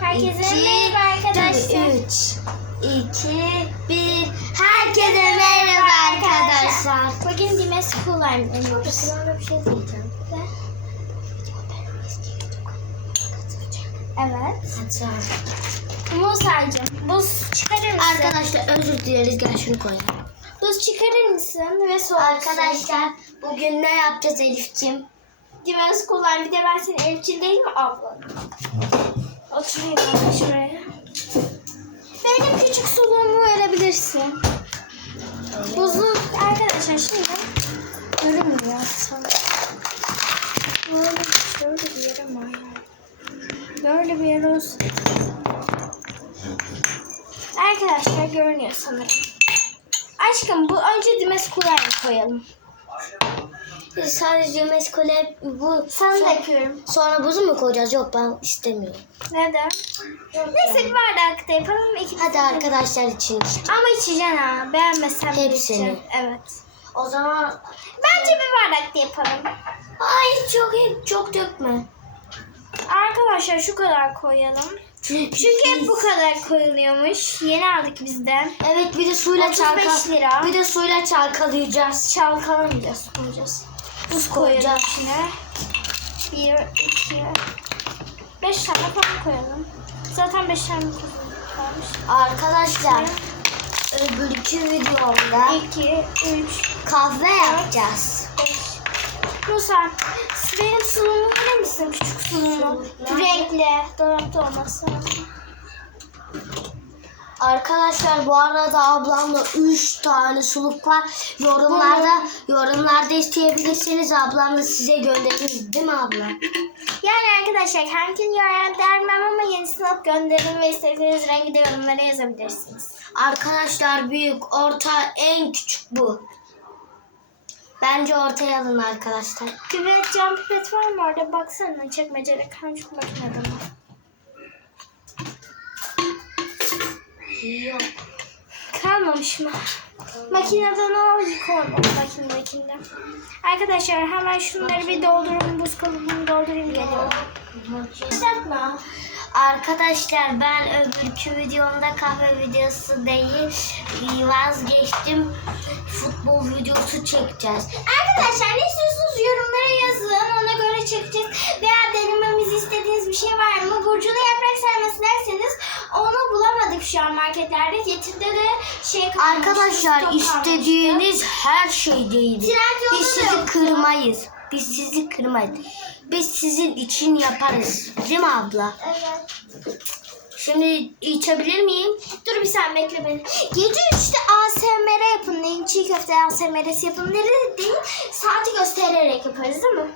Herkese merhaba arkadaşlar. 3, 2, 1. Herkese merhaba arkadaşlar. Bugün Dimes School'lar deniyoruz. Sana bir şey diyeceğim. Evet. Musa'cığım buz çıkarır mısın? Arkadaşlar özür dileriz. Gel şunu koyalım. Buz çıkarır mısın ve soğuk Arkadaşlar bugün ne yapacağız Elif'ciğim? Dimes School'lar bir de ben senin elçin değil mi abla? Oturayım ben şuraya. Benim küçük suluğumu verebilirsin. Buzu arkadaşlar şimdi görünmüyor sana. Böyle şöyle bir yere var. Böyle bir yer olsun. Arkadaşlar görünüyor sanırım. Aşkım bu önce Dimes School'lar koyalım. Sadece meskule bu. Sana sonra, yapıyorum. sonra buzu mu koyacağız? Yok ben istemiyorum. Neden? Neyse bir bardakta yapalım. İki Hadi arkadaşlar için işte. Ama içeceksin ha. Beğenmezsen Hepsini. Evet. O zaman Bence bir bardakta yapalım. ay çok çok dökme. Arkadaşlar şu kadar koyalım. Çünkü hep bu kadar koyuluyormuş. Yeni aldık bizden. Evet bir de suyla 35 çalkal. lira. Bir de suyla çalkalayacağız. Çalkalamayacağız, koyacağız. Buz koyacağız içine. Bir, iki, beş tane falan koyalım. Zaten beş tane kalmış. Arkadaşlar öbürkü videomda İki, üç, kahve yapacağız. beş. Musa, benim suluğumu verir misin? Küçük. Nerede? Renkli. Dolapta olması lazım. Arkadaşlar bu arada ablamda 3 tane suluk var. Yorumlarda yorumlarda isteyebilirsiniz. Ablam da size gönderir değil mi abla? Yani arkadaşlar hangisini yönlendirmem ama yenisini alıp gönderin ve istediğiniz rengi de yorumlara yazabilirsiniz. Arkadaşlar büyük, orta, en küçük bu. Bence ortaya alın arkadaşlar. Pipet, cam pipet var mı orada? Baksana çekmecede kalmış makinede mi? Yok. Kalmamış mı? Makinede ne olacak olmadı makinedekinde. Arkadaşlar hemen şunları bir doldurun. Buz kalıbını doldurayım geliyorum. Başlatma. Arkadaşlar ben öbürkü videomda kahve videosu değil vazgeçtim. Futbol videosu çekeceğiz. Arkadaşlar ne istiyorsunuz yorumlara yazın. Ona göre çekeceğiz. Veya bir şey var mı? Burcu'nun yaprak sarması derseniz onu bulamadık şu an marketlerde. Getirde de şey kalmış. Arkadaşlar istediğiniz her şey değil. Biz sizi kırmayız. Biz sizi kırmayız. Biz sizin için yaparız. Değil mi abla? Evet. Şimdi içebilir miyim? Dur bir sen bekle beni. Gece 3'te ASMR yapın deyin. Çiğ köfte ASMR'si yapın nerede deyin. Saati göstererek yaparız değil mi?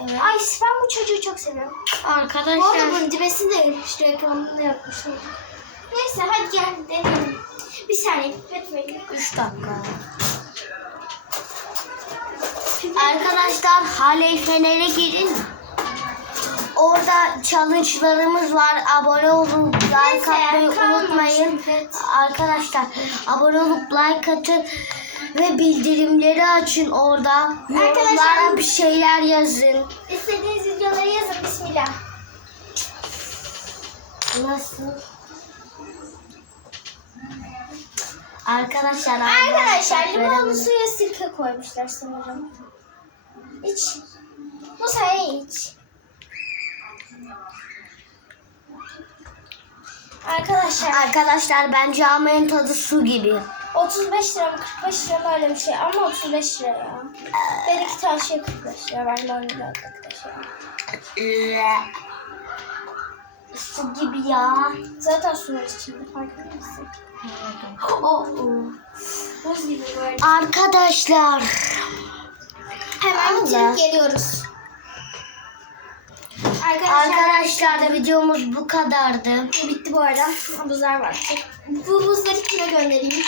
Evet. Ay ben bu çocuğu çok seviyorum. Bu arada Arkadaşlar bunun dibesi de işte reklamını yapmışlar. Neyse hadi gel deneyelim. Bir saniye pipet verin. 3 dakika. Arkadaşlar Haley Fener'e girin. Orada challenge'larımız var. Abone olun, like atmayı unutmayın. Arkadaşlar abone olup like atın ve bildirimleri açın orada. Yorumlara Arkadaşlar- bir şeyler yazın. İstediğiniz videoları yazın. Bismillah. Nasıl? Arkadaşlar Arkadaşlar limonlu suya sirke koymuşlar sanırım. İç. Bu sayı iç. Arkadaşlar Arkadaşlar bence amayın tadı su gibi. 35 lira mı 45 lira mı öyle bir şey ama 35 lira ya. Ben iki tane şey 45 lira var normal arkadaşlar. Su gibi ya. Zaten su var içinde farkında mısın? Oh. Buz gibi böyle. Arkadaşlar. Hemen bitirip geliyoruz. Arkadaşlar, Arkadaşlar videomuz bu kadardı. bitti bu arada. Buzlar var. Bu buzları kime göndereyim?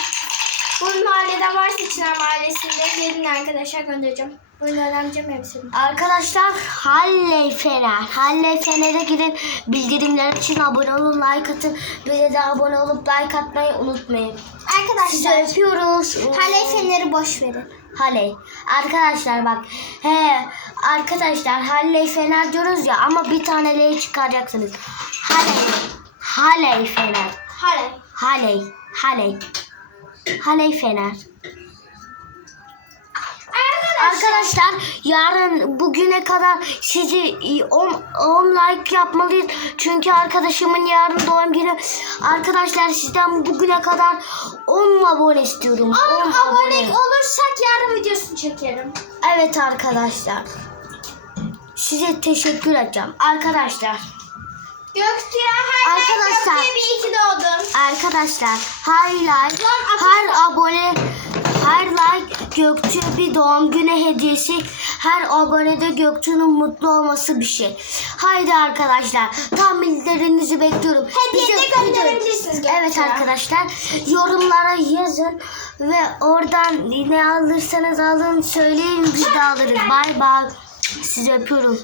Bu mahalleden varsa Çınar Mahallesi'nde gelin arkadaşlar göndereceğim. Bunu öğreneceğim hepsini. Arkadaşlar Halley Fener. Halley Fener'e gidin. Bildirimler için abone olun, like atın. Bize de abone olup like atmayı unutmayın. Sizi Arkadaşlar öpüyoruz. Haley Fener'i boş verin. Halley. Arkadaşlar bak. He, arkadaşlar Halley Fener diyoruz ya ama bir tane L çıkaracaksınız. Halley. Haley Fener. Hale. Haley. Haley. Haley Fener. Arkadaşlar yarın bugüne kadar sizi 10 10 like yapmalıyız. Çünkü arkadaşımın yarın doğum günü. Arkadaşlar sizden bugüne kadar 10 abone istiyorum. 10 10 abone olursak yarın videosunu çekerim. Evet arkadaşlar. Size teşekkür edeceğim. Arkadaşlar. Göktuğ'a her Arkadaşlar. Bir iki doğdun. Arkadaşlar her like, her abone, her like Gökçe bir doğum günü hediyesi. Her abonede Gökçe'nin mutlu olması bir şey. Haydi arkadaşlar tahminlerinizi bekliyorum. Hediye de gönderebilirsiniz Gökçe'ye. Evet arkadaşlar yorumlara yazın ve oradan ne alırsanız alın söyleyin biz de alırız. Bay bay. Sizi öpüyorum.